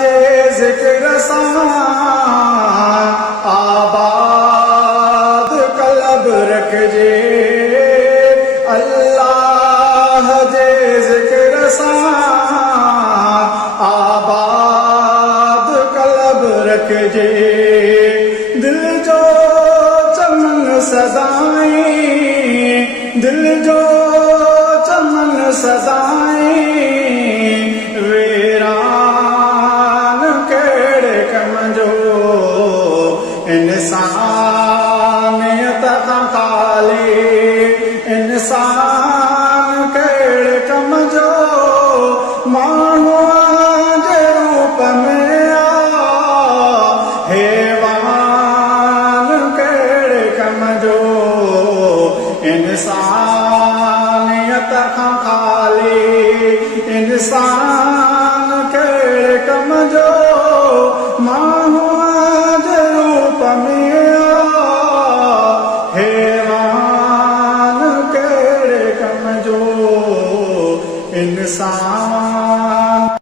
जे ज़िक्र सां आबाद क़ल्ब रखिजे अल्लाह जे ज़िक्र सां आबाद क़ल्ब रखिजे दिल जो चमन सदाईं दिल जो चमन सदाईं वीरान कहिड़े कम जो इंसानियत खां ख़ाली इंसान कहिड़े कम जो माण्हूअ जे रूप में हैवान कहिड़े कम जो इंसानियत खां ख़ाली इंसान कहिड़े कम जो माण्हूअ जे रूप में हैवान कहिड़े कम जो इंसान